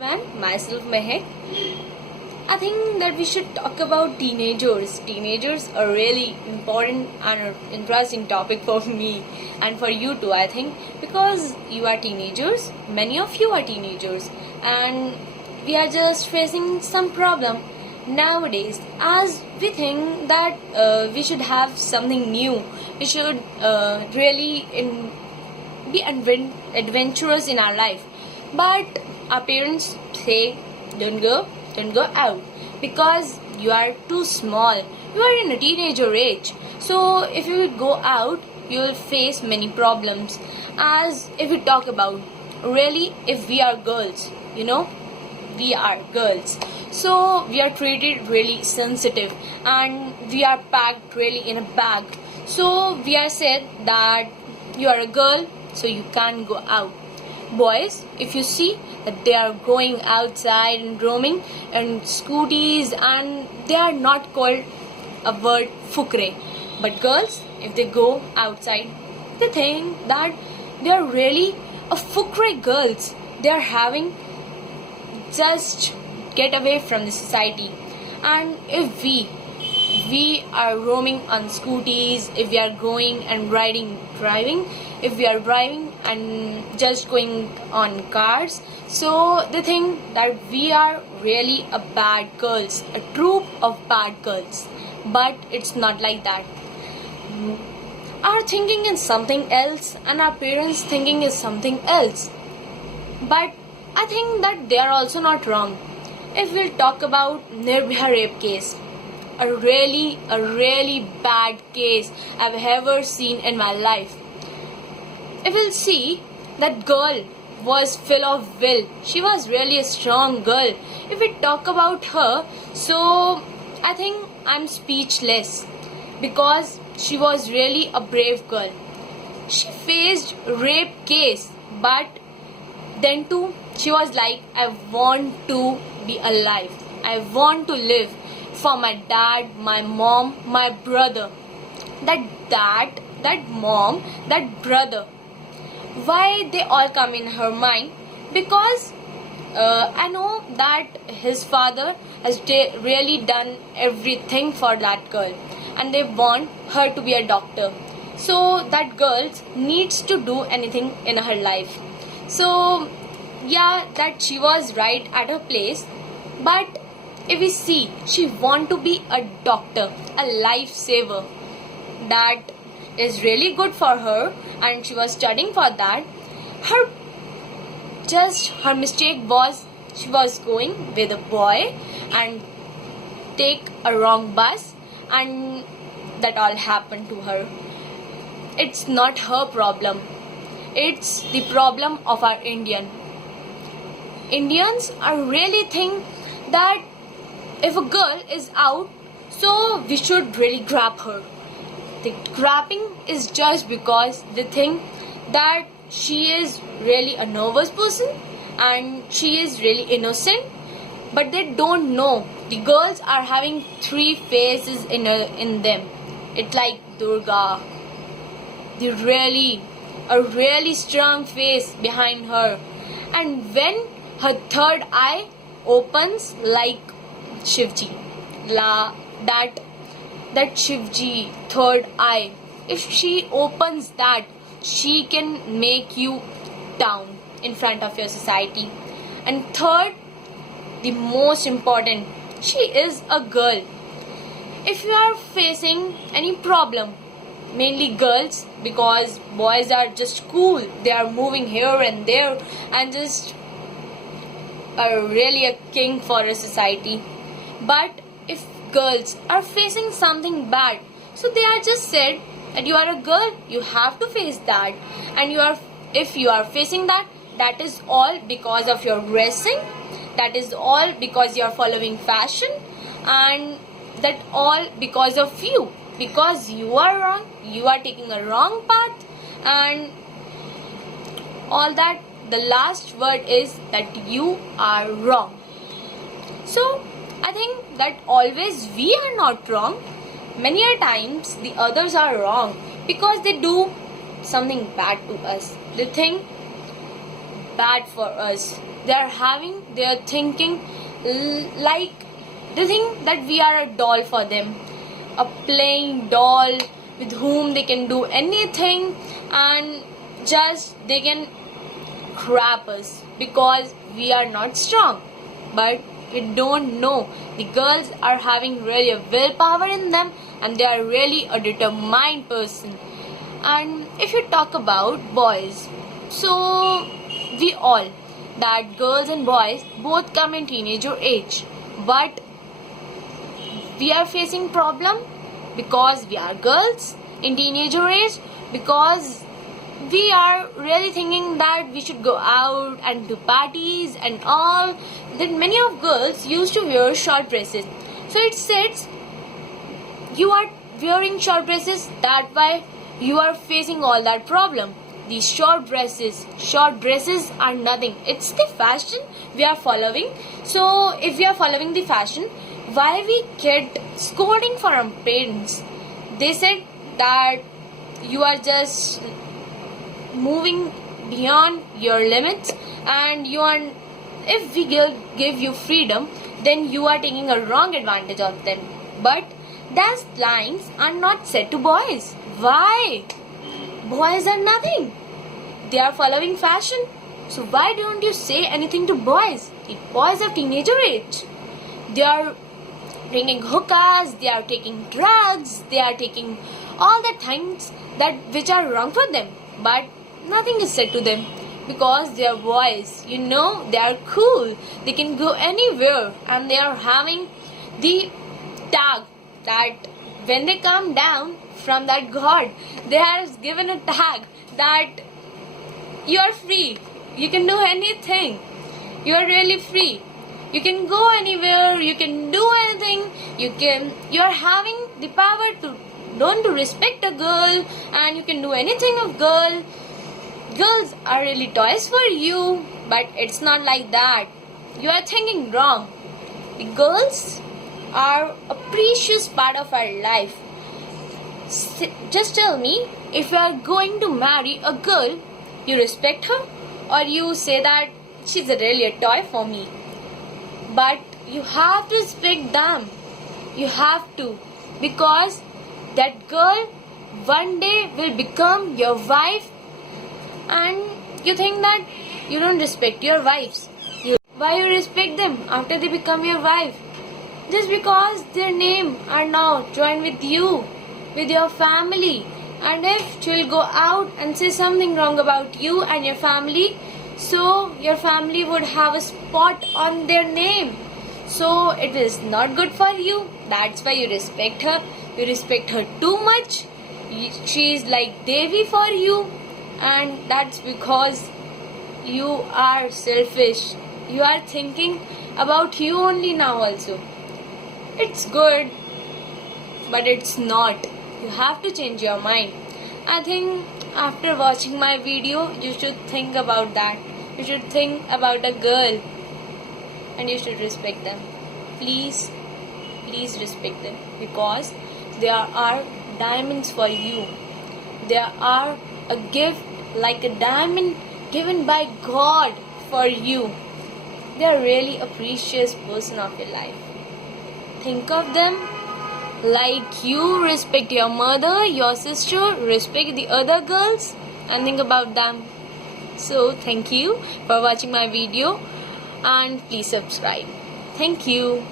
everyone, myself Mehek. I think that we should talk about teenagers. Teenagers are really important and interesting topic for me and for you too, I think, because you are teenagers. Many of you are teenagers, and we are just facing some problem nowadays. As we think that we should have something new, we should be adventurous in our life, but our parents say don't go out because you are too small, you are in a teenager age. So if you go out, you will face many problems. As if we talk about, really, if we are girls, we are girls, so we are treated really sensitive and we are packed really in a bag. So we are said that you are a girl, so you can't go out. Boys, if you see that they are going outside and roaming and scooties, and they are not called a word fukre. But girls, if they go outside, they think that they are really a fukre girls. They are having just get away from the society. And if we are roaming on scooties, if we are going and driving, if we are driving and just going on cars, so they think that we are really a bad girls, a troop of bad girls. But it's not like that. Our thinking is something else and our parents thinking is something else. But I think that they are also not wrong. If we'll talk about Nirbhaya rape case, a really bad case I've ever seen in my life. If we'll see, that girl was full of will. She was really a strong girl. If we talk about her, so I think I'm speechless because she was really a brave girl. She faced rape case, but then too she was like, I want to be alive. I want to live for my dad, my mom, my brother. That mom, that brother. Why they all come in her mind? Because I know that his father has really done everything for that girl, and they want her to be a doctor. So that girl needs to do anything in her life. So yeah, that she was right at her place. But if we see, she want to be a doctor, a lifesaver. That is really good for her, and she was studying for that. Her mistake was she was going with a boy and take a wrong bus, and that all happened to her. It's not her problem. It's the problem of our Indians are really think that if a girl is out, so we should really grab her. The grabbing is just because they think that she is really a nervous person and she is really innocent, but they don't know the girls are having three faces in them. It's like Durga, a really strong face behind her, and when her third eye opens like Shivji, that Shivji third eye, if she opens that, she can make you down in front of your society. And third, the most important, she is a girl. If you are facing any problem, mainly girls, because boys are just cool, they are moving here and there and just are really a king for a society. But if girls are facing something bad, so they are just said that you are a girl, you have to face that, and if you are facing that, that is all because of your dressing, that is all because you are following fashion, and that all because of you, because you are wrong, you are taking a wrong path, and all that. The last word is that you are wrong. So I think that always we are not wrong. Many a times the others are wrong because they do something bad to us. They think bad for us. They are thinking like they think that we are a doll for them, a playing doll with whom they can do anything, and just they can crap us because we are not strong. But we don't know the girls are having really a willpower in them, and they are really a determined person. And if you talk about boys, so we all that girls and boys both come in teenager age, but we are facing problem because we are girls in teenager age, because we are really thinking that we should go out and do parties and all. That many of girls used to wear short dresses, so it says you are wearing short dresses, that why you are facing all that problem. These short dresses are nothing, it's the fashion we are following. So if we are following the fashion, why we get scolding from our parents? They said that you are just moving beyond your limits, and you are, if we give you freedom, then you are taking a wrong advantage of them. But those lines are not said to boys. Why? Boys are nothing, they are following fashion. So why don't you say anything to boys? The boys of teenager age, they are drinking hookahs, they are taking drugs, they are taking all the things that which are wrong for them, but nothing is said to them because they are boys. They are cool, they can go anywhere, and they are having the tag that when they come down from that god, they have given a tag that you are free, you can do anything, you are really free, you can go anywhere, you can do anything, you are having the power to learn to respect a girl, and you can do anything of girl. Girls are really toys for you, but it's not like that. You are thinking wrong. The girls are a precious part of our life. Just tell me, if you are going to marry a girl, you respect her, or you say that she's really a toy for me? But you have to respect them. You have to, because that girl one day will become your wife, and you think that you don't respect your wives. Why you respect them after they become your wife? Just because their name are now joined with you, with your family. And if she will go out and say something wrong about you and your family, so your family would have a spot on their name. So it is not good for you. That's why you respect her. You respect her too much. She is like Devi for you. And that's because you are selfish. You are thinking about you only now also. It's good, but it's not. You have to change your mind. I think after watching my video, you should think about that. You should think about a girl, and you should respect them. Please respect them, because they are diamonds for you. They are a gift like a diamond given by God for you. They are really a precious person of your life. Think of them like you respect your mother, your sister, respect the other girls, and think about them. So thank you for watching my video, and please subscribe. Thank you.